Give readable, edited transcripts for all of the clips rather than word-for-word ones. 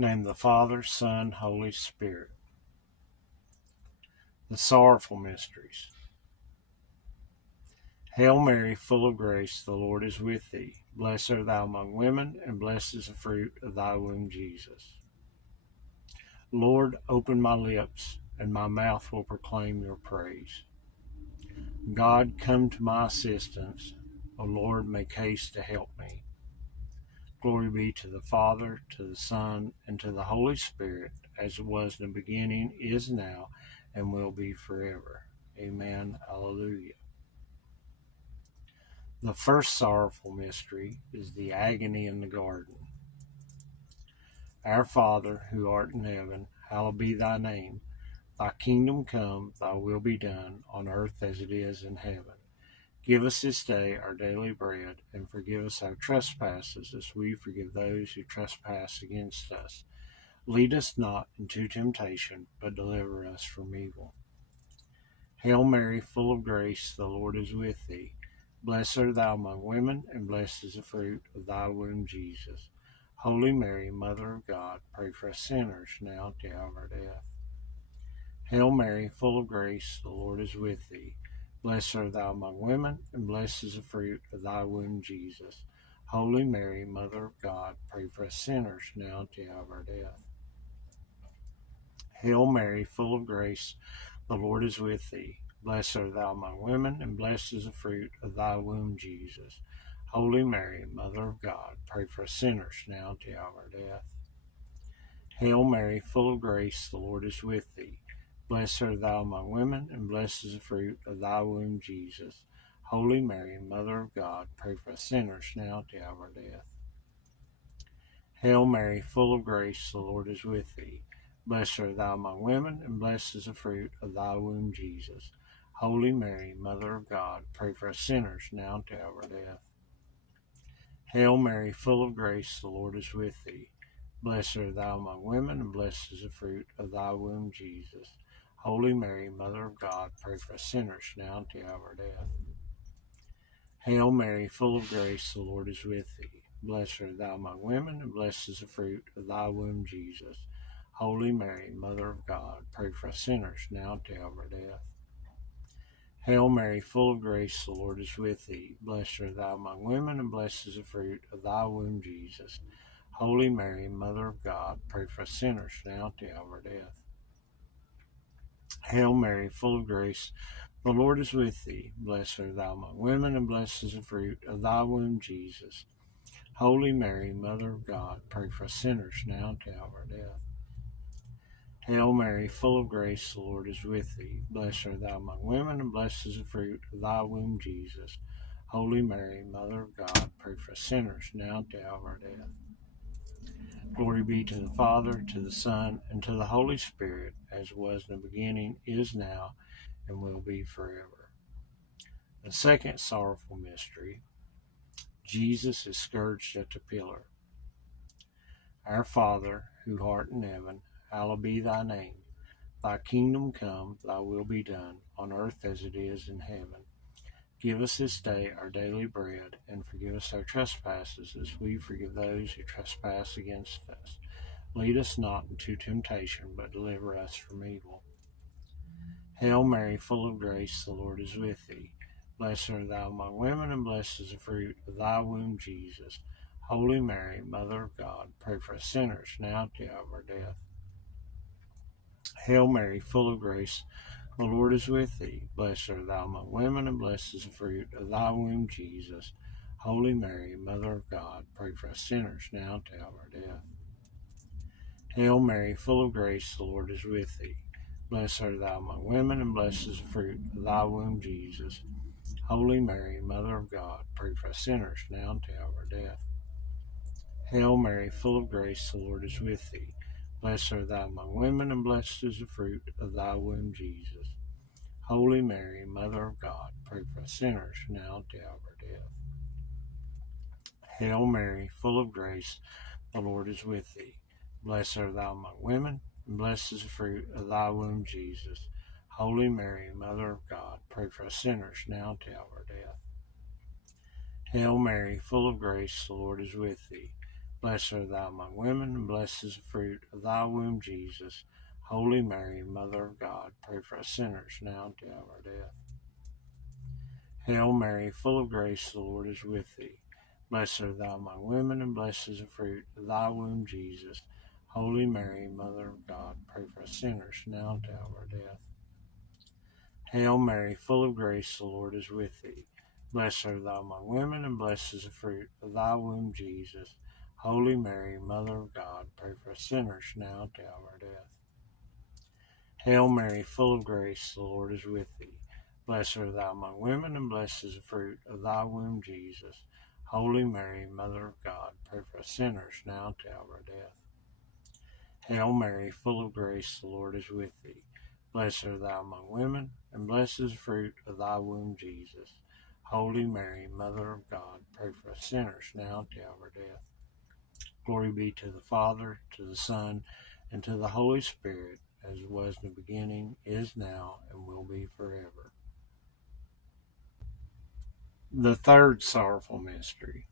In the name of the Father, Son, Holy Spirit. The Sorrowful Mysteries. Hail Mary, full of grace, the Lord is with thee. Blessed art thou among women, and blessed is the fruit of thy womb, Jesus. Lord, open my lips, and my mouth will proclaim your praise. God, come to my assistance. O Lord, make haste to help me. Glory be to the Father, to the Son, and to the Holy Spirit, as it was in the beginning, is now, and will be forever. Amen. Alleluia. The first sorrowful mystery is the agony in the garden. Our Father, who art in heaven, hallowed be thy name. Thy kingdom come, thy will be done, on earth as it is in heaven. Give us this day our daily bread, and forgive us our trespasses, as we forgive those who trespass against us. Lead us not into temptation, but deliver us from evil. Hail Mary, full of grace, the Lord is with thee. Blessed art thou among women, and blessed is the fruit of thy womb, Jesus. Holy Mary, Mother of God, pray for us sinners, now and at the hour of our death. Hail Mary, full of grace, the Lord is with thee. Blessed art thou among women, and blessed is the fruit of thy womb, Jesus. Holy Mary, Mother of God, pray for us sinners, now and at the hour of our death. Hail Mary, full of grace, the Lord is with thee. Blessed art thou among women, and blessed is the fruit of thy womb, Jesus. Holy Mary, Mother of God, pray for us sinners, now and at the hour of our death. Hail Mary, full of grace, the Lord is with thee. Blessed art thou among women, and blessed is the fruit of thy womb, Jesus. Holy Mary, Mother of God, pray for us sinners, now and at the hour of our death. Hail Mary, full of grace, the Lord is with thee. Blessed art thou among women, and blessed is the fruit of thy womb, Jesus. Holy Mary, Mother of God, pray for us sinners, now and at the hour of our death. Hail Mary, full of grace, the Lord is with thee. Blessed art thou among women, and blessed is the fruit of thy womb, Jesus. Holy Mary, Mother of God, pray for us sinners, now and at the hour of our death. Hail Mary, full of grace, the Lord is with thee. Blessed art thou among women, and blessed is the fruit of thy womb, Jesus. Holy Mary, Mother of God, pray for us sinners, now and at the hour of our death. Hail Mary, full of grace, the Lord is with thee. Blessed art thou among women, and blessed is the fruit of thy womb, Jesus. Holy Mary, Mother of God, pray for us sinners, now at the hour of our death. Hail Mary, full of grace, the Lord is with thee. Blessed art thou among women, and blessed is the fruit of thy womb, Jesus. Holy Mary, Mother of God, pray for us sinners, now at the hour of our death. Hail Mary, full of grace, the Lord is with thee. Blessed art thou among women, and blessed is the fruit of thy womb, Jesus. Holy Mary, Mother of God, pray for us sinners, now at the hour of our death. Glory be to the Father, to the Son, and to the Holy Spirit, as it was in the beginning, is now, and will be forever. The second sorrowful mystery, Jesus is scourged at the pillar. Our Father, who art in heaven, hallowed be thy name. Thy kingdom come, thy will be done, on earth as it is in heaven. Give us this day our daily bread, and forgive us our trespasses, as we forgive those who trespass against us. Lead us not into temptation, but deliver us from evil. Hail Mary, full of grace, the Lord is with thee. Blessed art thou among women, and blessed is the fruit of thy womb, Jesus. Holy Mary, Mother of God, pray for us sinners, now at the hour of our death. Hail Mary, full of grace, the Lord is with thee. Blessed art thou among women, and blessed is the fruit of thy womb, Jesus. Holy Mary, Mother of God, pray for us sinners, now at the hour of our death. Hail Mary, full of grace, the Lord is with thee. Blessed art thou among women, and blessed is the fruit of thy womb, Jesus. Holy Mary, Mother of God, pray for us sinners, now at the hour of our death. Hail Mary, full of grace, the Lord is with thee. Blessed art thou among women, and blessed is the fruit of thy womb, Jesus. Holy Mary, Mother of God, pray for us sinners, now at the hour of our death. Hail Mary, full of grace, the Lord is with thee. Blessed art thou among women, and blessed is the fruit of thy womb, Jesus. Holy Mary, Mother of God, pray for us sinners, now at the hour of our death. Hail Mary, full of grace, the Lord is with thee. Blessed art thou among women, and blessed is the fruit of thy womb, Jesus. Holy Mary, Mother of God, pray for us sinners, now and at the hour of our death. Hail Mary, full of grace, the Lord is with thee. Blessed art thou among women, and blessed is the fruit of thy womb, Jesus. Holy Mary, Mother of God, pray for us sinners, now and at the hour of our death. Hail Mary, full of grace, the Lord is with thee. Blessed art thou among women, and blessed is the fruit of thy womb, Jesus. Holy Mary, Mother of God, pray for us sinners, now and at the hour of our death. Hail Mary, full of grace, the Lord is with thee. Blessed art thou among women, and blessed is the fruit of thy womb, Jesus. Holy Mary, Mother of God, pray for us sinners, now and at the hour of our death. Hail Mary, full of grace, the Lord is with thee. Blessed art thou among women, and blessed is the fruit of thy womb, Jesus. Holy Mary, Mother of God, pray for us sinners, now and at the hour of our death. Glory be to the Father, to the Son, and to the Holy Spirit, as it was in the beginning, is now, and will be forever. The third sorrowful mystery.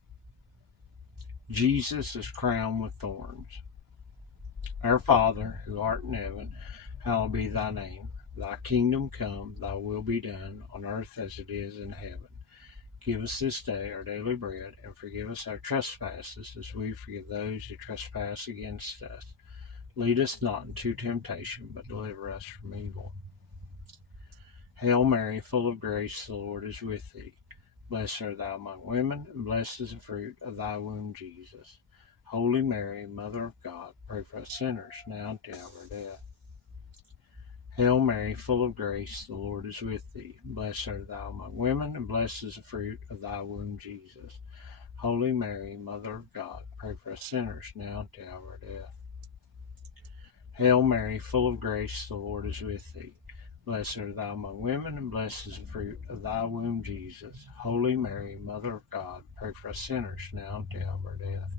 Jesus is crowned with thorns. Our Father, who art in heaven, hallowed be thy name. Thy kingdom come, thy will be done, on earth as it is in heaven. Give us this day our daily bread, and forgive us our trespasses, as we forgive those who trespass against us. Lead us not into temptation, but deliver us from evil. Hail Mary, full of grace, the Lord is with thee. Blessed art thou among women, and blessed is the fruit of thy womb, Jesus. Holy Mary, Mother of God, pray for us sinners, now and at the hour of our death. Hail Mary, full of grace, the Lord is with thee. Blessed art thou among women, and blessed is the fruit of thy womb, Jesus. Holy Mary, Mother of God, pray for us sinners, now and at the hour of our death. Hail Mary, full of grace, the Lord is with thee. Blessed art thou among women, and blessed is the fruit of thy womb, Jesus. Holy Mary, Mother of God, pray for us sinners, now and at the hour of our death.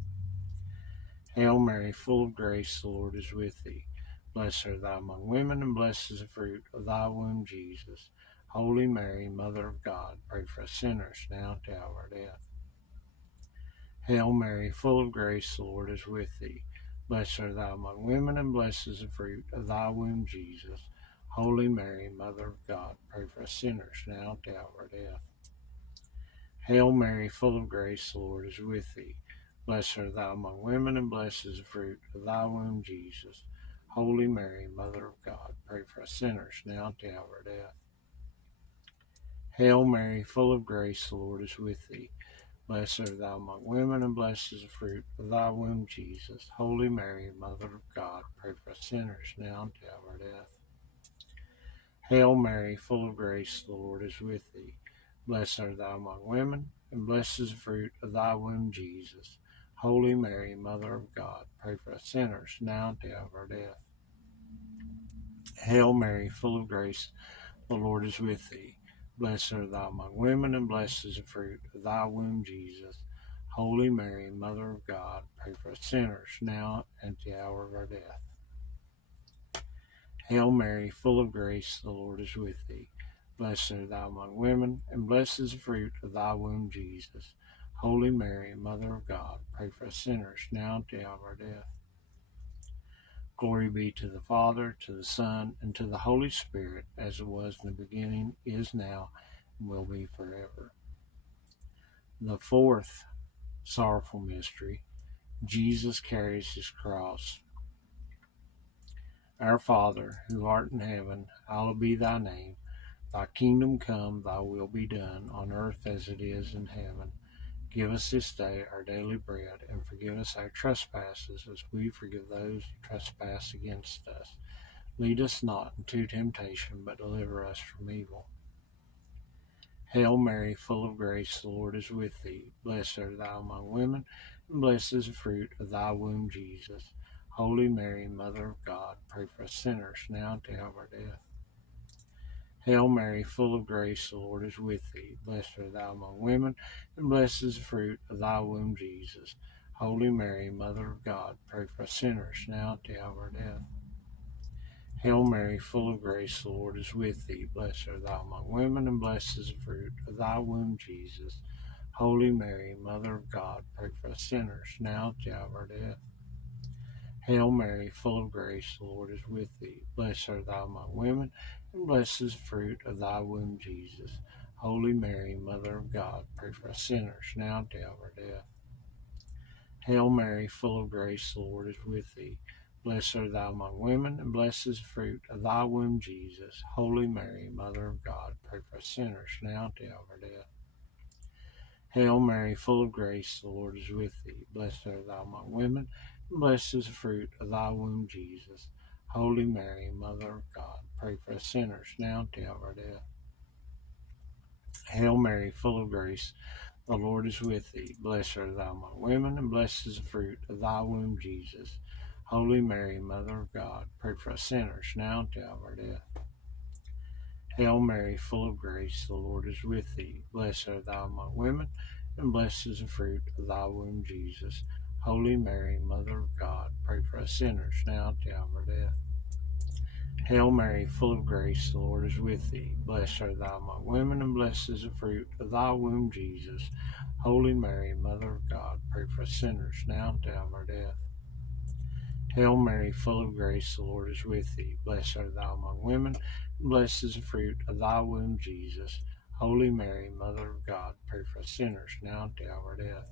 Hail Mary, full of grace, the Lord is with thee. Blessed art thou among women, and blessed is the fruit of thy womb, Jesus. Holy Mary, Mother of God, pray for us sinners, now and at the hour of our death. Hail Mary, full of grace, the Lord is with thee. Blessed art thou among women, and blessed is the fruit of thy womb, Jesus. Holy Mary, Mother of God, pray for us sinners, now at the hour of our death. Hail Mary, full of grace, the Lord is with thee. Blessed art thou among women, and blessed is the fruit of thy womb, Jesus. Holy Mary, Mother of God, pray for us sinners, now at the hour of our death. Hail Mary, full of grace, the Lord is with thee. Blessed art thou among women, and blessed is the fruit of thy womb, Jesus. Holy Mary, Mother of God, pray for us sinners, now and at the hour of our death. Hail Mary, full of grace, the Lord is with thee. Blessed art thou among women, and blessed is the fruit of thy womb, Jesus. Holy Mary, Mother of God, pray for us sinners, now and at the hour of our death. Hail Mary, full of grace, the Lord is with thee. Blessed art thou among women, and blessed is the fruit of thy womb, Jesus. Holy Mary, Mother of God, pray for us sinners, now and at the hour of our death. Hail Mary, full of grace, the Lord is with thee. Blessed art thou among women, and blessed is the fruit of thy womb, Jesus. Holy Mary, Mother of God, pray for us sinners, now and at the hour of our death. Glory be to the Father, to the Son, and to the Holy Spirit, as it was in the beginning, is now, and will be forever. The fourth sorrowful mystery, Jesus carries his cross. Our Father, who art in heaven, hallowed be thy name. Thy kingdom come, thy will be done, on earth as it is in heaven. Give us this day our daily bread, and forgive us our trespasses, as we forgive those who trespass against us. Lead us not into temptation, but deliver us from evil. Hail Mary, full of grace, the Lord is with thee. Blessed art thou among women, and blessed is the fruit of thy womb, Jesus. Holy Mary, Mother of God, pray for us sinners, now and at the hour of our death. Hail Mary, full of grace, the Lord is with thee. Blessed art thou among women, and blessed is the fruit of thy womb, Jesus. Holy Mary, Mother of God, pray for us sinners, now at the hour of our death. Hail Mary, full of grace, the Lord is with thee. Blessed art thou among women, and blessed is the fruit of thy womb, Jesus. Holy Mary, Mother of God, pray for us sinners, now at the hour of our death. Hail Mary, full of grace, the Lord is with thee. Blessed art thou among women, and blessed is the fruit of thy womb, Jesus. Holy Mary, Mother of God, pray for us sinners, now at the hour of our death. Hail Mary, full of grace, the Lord is with thee. Blessed art thou among women, and blessed is the fruit of thy womb, Jesus. Holy Mary, Mother of God, pray for us sinners, now at the hour of our death. Hail Mary, full of grace, the Lord is with thee. Blessed art thou among women, and blessed is the fruit of thy womb, Jesus. Holy Mary, Mother of God, pray for us sinners, now at the hour of our death. Hail Mary, full of grace, the Lord is with thee. Blessed art thou among women, and blessed is the fruit of thy womb, Jesus. Holy Mary, Mother of God, pray for us sinners, now at the hour of our death. Hail Mary, full of grace, the Lord is with thee. Blessed art thou among women, and blessed is the fruit of thy womb, Jesus. Holy Mary, Mother of God, pray for us sinners, now at the hour of our death. Hail Mary, full of grace, the Lord is with thee. Blessed art thou among women, and blessed is the fruit of thy womb, Jesus. Holy Mary, Mother of God, pray for us sinners, now at the hour of our death. Hail Mary, full of grace, the Lord is with thee. Blessed art thou among women, and blessed is the fruit of thy womb, Jesus. Holy Mary, Mother of God, pray for us sinners, now at the hour of our death.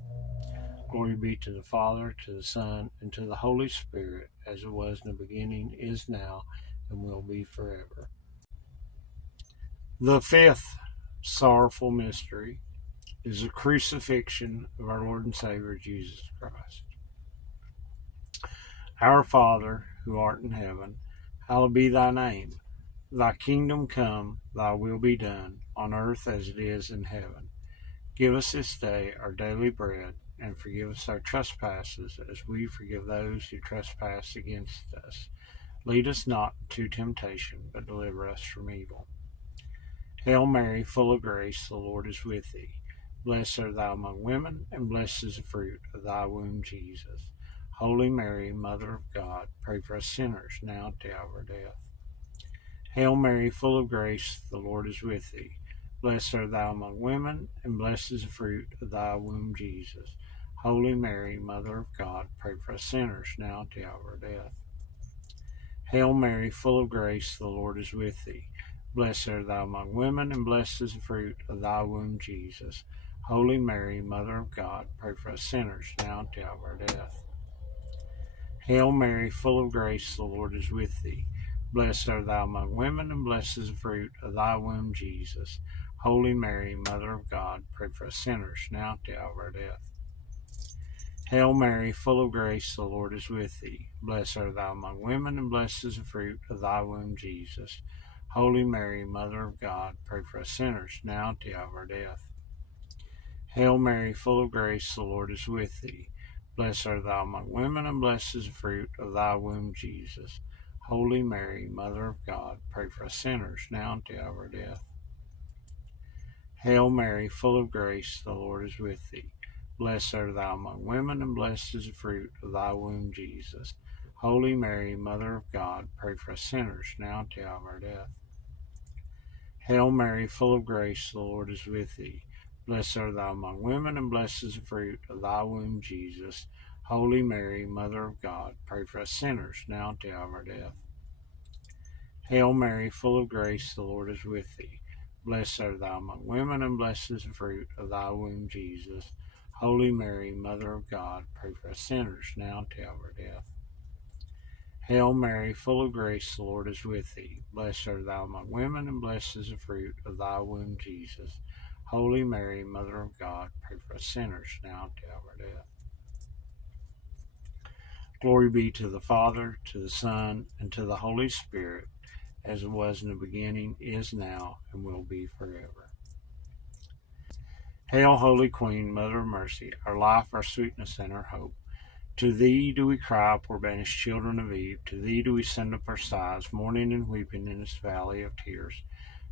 Glory be to the Father, to the Son, and to the Holy Spirit, as it was in the beginning, is now, and will be forever. The fifth sorrowful mystery is the crucifixion of our Lord and Savior Jesus Christ. Our Father, who art in heaven, hallowed be thy name. Thy kingdom come, thy will be done, on earth as it is in heaven. Give us this day our daily bread, and forgive us our trespasses, as we forgive those who trespass against us. Lead us not into temptation, but deliver us from evil. Hail Mary, full of grace, the Lord is with thee. Blessed art thou among women, and blessed is the fruit of thy womb, Jesus. Holy Mary, Mother of God, pray for us sinners, now at the hour of our death. Hail Mary, full of grace, the Lord is with thee. Blessed art thou among women, and blessed is the fruit of thy womb, Jesus. Holy Mary, Mother of God, pray for us sinners, now at the hour of our death. Hail Mary, full of grace, the Lord is with thee. Blessed art thou among women, and blessed is the fruit of thy womb, Jesus. Holy Mary, Mother of God, pray for us sinners, now at the hour of our death. Hail Mary, full of grace, the Lord is with thee. Blessed art thou among women, and blessed is the fruit of thy womb, Jesus. Holy Mary, Mother of God, pray for us sinners, now at the hour of our death. Hail Mary, full of grace, the Lord is with thee. Blessed art thou among women, and blessed is the fruit of thy womb, Jesus. Holy Mary, Mother of God, pray for us sinners, now at the hour of our death. Hail Mary, full of grace, the Lord is with thee. Blessed art thou among women, and blessed is the fruit of thy womb, Jesus. Holy Mary, Mother of God, pray for us sinners, now at the hour of our death. Hail Mary, full of grace, the Lord is with thee. Blessed art thou among women, and blessed is the fruit of thy womb, Jesus. Holy Mary, Mother of God, pray for us sinners, now at the hour of our death. Hail Mary, full of grace, the Lord is with thee. Blessed art thou among women, and blessed is the fruit of thy womb, Jesus. Holy Mary, Mother of God, pray for us sinners, now at the hour of our death. Hail Mary, full of grace, the Lord is with thee. Blessed art thou among women, and blessed is the fruit of thy womb, Jesus. Holy Mary, Mother of God, pray for us sinners, now at the hour of our death. Hail Mary, full of grace, the Lord is with thee. Blessed art thou among women, and blessed is the fruit of thy womb, Jesus. Holy Mary, Mother of God, pray for us sinners, now at the hour of our death. Glory be to the Father, to the Son, and to the Holy Spirit, as it was in the beginning, is now, and will be forever. Hail, Holy Queen, Mother of Mercy, our life, our sweetness, and our hope. To thee do we cry, poor banished children of Eve. To thee do we send up our sighs, mourning and weeping in this valley of tears.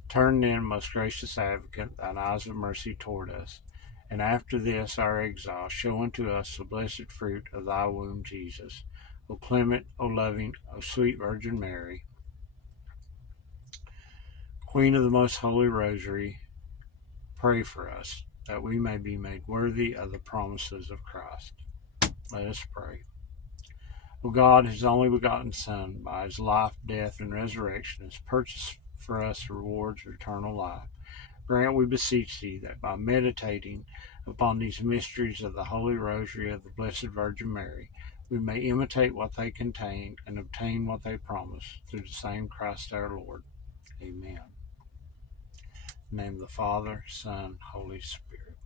Turn then, most gracious Advocate, thine eyes of mercy toward us, and after this our exile, show unto us the blessed fruit of thy womb, Jesus. O clement, O loving, O sweet Virgin Mary, Queen of the most holy Rosary, pray for us. that we may be made worthy of the promises of Christ. Let us pray. O God, whose only begotten Son, by his life, death, and resurrection, has purchased for us rewards of eternal life, grant, we beseech thee, that by meditating upon these mysteries of the Holy Rosary of the Blessed Virgin Mary, we may imitate what they contain and obtain what they promise, through the same Christ our Lord. Amen. In the name of the Father, Son, Holy Spirit.